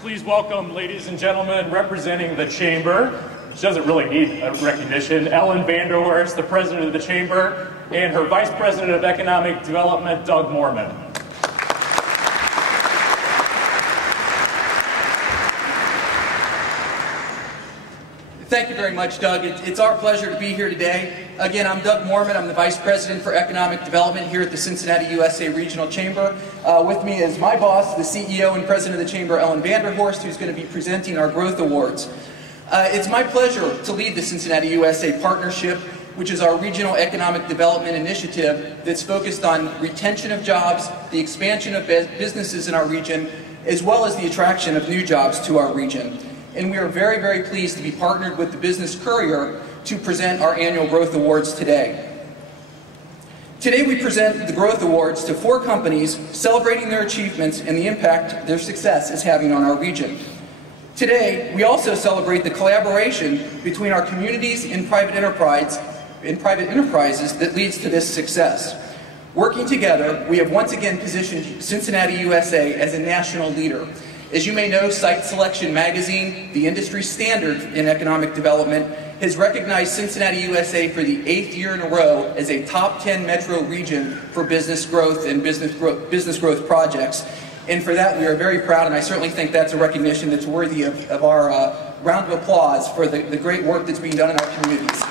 Please welcome, ladies and gentlemen, representing the Chamber. She doesn't really need a recognition. Ellen Vanderhorst, the President of the Chamber, and her Vice President of Economic Development, Doug Mormon. Thank you very much, Doug. It's our pleasure to be here today. Again, I'm Doug Mormon. I'm the Vice President for Economic Development here at the Cincinnati, USA Regional Chamber. With me is my boss, the CEO and President of the Chamber, Ellen Vanderhorst, who's going to be presenting our Growth Awards. It's my pleasure to lead the Cincinnati, USA Partnership, which is our regional economic development initiative that's focused on retention of jobs, the expansion of businesses in our region, as well as the attraction of new jobs to our region. And we are very, very pleased to be partnered with the business Courier to present our annual Growth Awards today. Today we present the Growth Awards to 4 companies celebrating their achievements and the impact their success is having on our region. Today we also celebrate the collaboration between our communities and private enterprises that leads to this success. Working together, we have once again positioned Cincinnati, USA as a national leader. As you may know, Site Selection Magazine, the industry standard in economic development, has recognized Cincinnati, USA for the 8th year in a row as a top 10 metro region for business growth and business growth projects. And for that, we are very proud, and I certainly think that's a recognition that's worthy of our round of applause for the great work that's being done in our communities.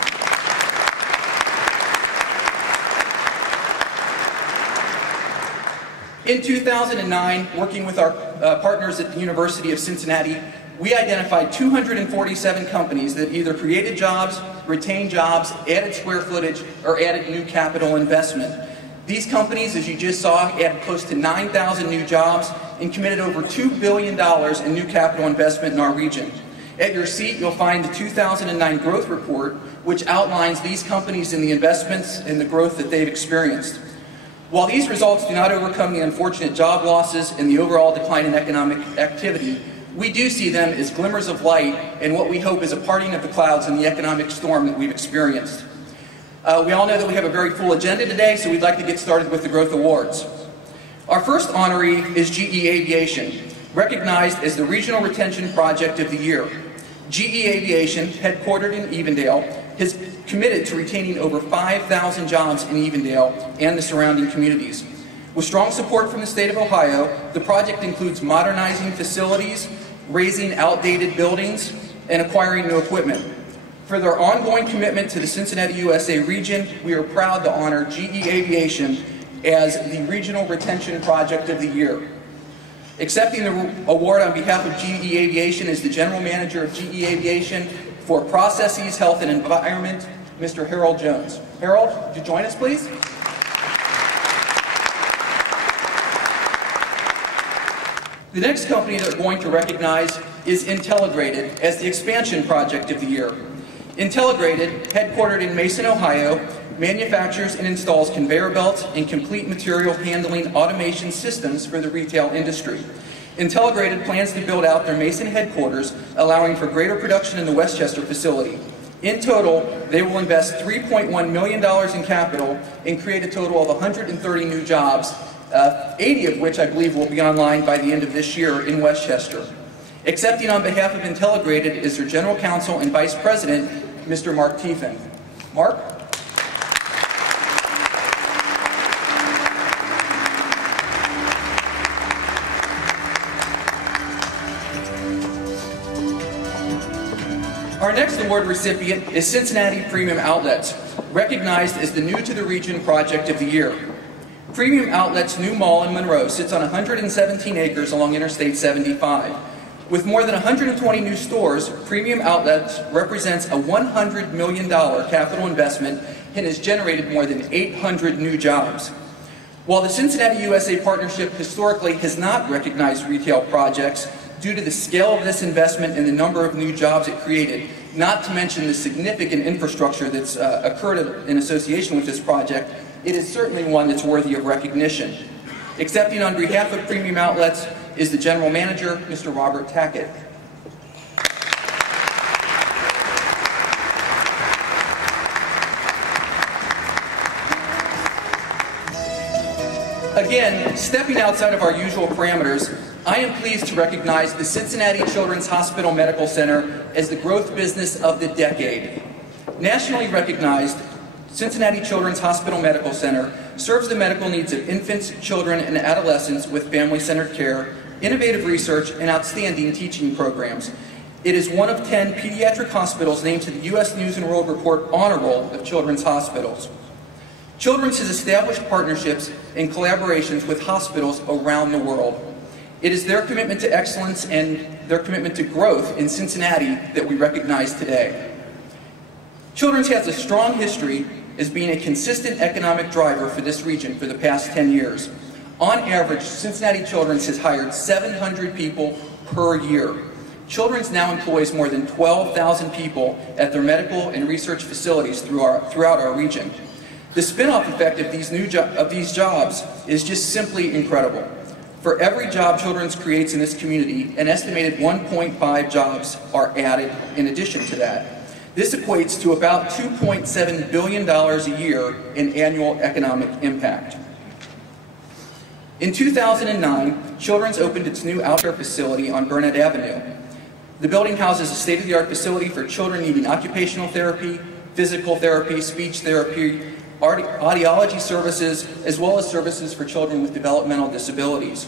In 2009, working with our partners at the University of Cincinnati, we identified 247 companies that either created jobs, retained jobs, added square footage, or added new capital investment. These companies, as you just saw, added close to 9,000 new jobs and committed over $2 billion in new capital investment in our region. At your seat, you'll find the 2009 Growth Report, which outlines these companies and the investments and the growth that they've experienced. While these results do not overcome the unfortunate job losses and the overall decline in economic activity, we do see them as glimmers of light and what we hope is a parting of the clouds in the economic storm that we've experienced. We all know that we have a very full agenda today, so we'd like to get started with the Growth Awards. Our first honoree is GE Aviation, recognized as the Regional Retention Project of the Year. GE Aviation, headquartered in Evendale, has committed to retaining over 5,000 jobs in Evendale and the surrounding communities. With strong support from the state of Ohio, the project includes modernizing facilities, raising outdated buildings, and acquiring new equipment. For their ongoing commitment to the Cincinnati, USA region, we are proud to honor GE Aviation as the Regional Retention Project of the Year. Accepting the award on behalf of GE Aviation is the General Manager of GE Aviation for Processes, Health, and Environment, Mr. Harold Jones. Harold, would you join us, please? The next company that we're going to recognize is Intelligrated as the Expansion Project of the Year. Intelligrated, headquartered in Mason, Ohio, manufactures and installs conveyor belts and complete material handling automation systems for the retail industry. Intelligrated plans to build out their Mason headquarters, allowing for greater production in the Westchester facility. In total, they will invest $3.1 million in capital and create a total of 130 new jobs, 80 of which I believe will be online by the end of this year in Westchester. Accepting on behalf of Intelligrated is their General Counsel and Vice President, Mr. Mark Tiefen. Mark? Our next award recipient is Cincinnati Premium Outlets, recognized as the New to the Region Project of the Year. Premium Outlets' new mall in Monroe sits on 117 acres along Interstate 75. With more than 120 new stores, Premium Outlets represents a $100 million capital investment and has generated more than 800 new jobs. While the Cincinnati USA Partnership historically has not recognized retail projects due to the scale of this investment and the number of new jobs it created, not to mention the significant infrastructure that's occurred in association with this project, it is certainly one that's worthy of recognition. Accepting on behalf of Premium Outlets is the General Manager, Mr. Robert Tackett. Again, stepping outside of our usual parameters, I am pleased to recognize the Cincinnati Children's Hospital Medical Center as the growth business of the decade. Nationally recognized, Cincinnati Children's Hospital Medical Center serves the medical needs of infants, children, and adolescents with family-centered care, innovative research, and outstanding teaching programs. It is one of 10 pediatric hospitals named to the U.S. News & World Report Honor Roll of Children's Hospitals. Children's has established partnerships and collaborations with hospitals around the world. It is their commitment to excellence and their commitment to growth in Cincinnati that we recognize today. Children's has a strong history as being a consistent economic driver for this region for the past 10 years. On average, Cincinnati Children's has hired 700 people per year. Children's now employs more than 12,000 people at their medical and research facilities throughout our region. The spin-off effect of these jobs is just simply incredible. For every job Children's creates in this community, an estimated 1.5 jobs are added in addition to that. This equates to about $2.7 billion a year in annual economic impact. In 2009, Children's opened its new outdoor facility on Burnett Avenue. The building houses a state-of-the-art facility for children needing occupational therapy, physical therapy, speech therapy, audiology services, as well as services for children with developmental disabilities.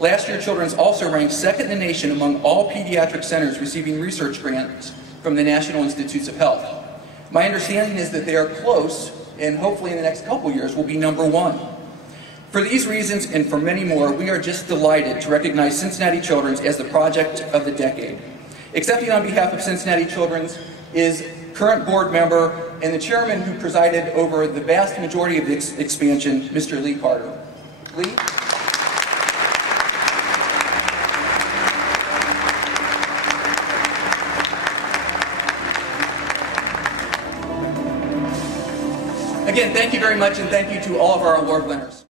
Last year, Children's also ranked second in the nation among all pediatric centers receiving research grants from the National Institutes of Health. My understanding is that they are close, and hopefully in the next couple years will be #1. For these reasons and for many more, we are just delighted to recognize Cincinnati Children's as the project of the decade. Accepting on behalf of Cincinnati Children's is current board member and the chairman who presided over the vast majority of the expansion, Mr. Lee Carter. Lee? Again, thank you very much, and thank you to all of our award winners.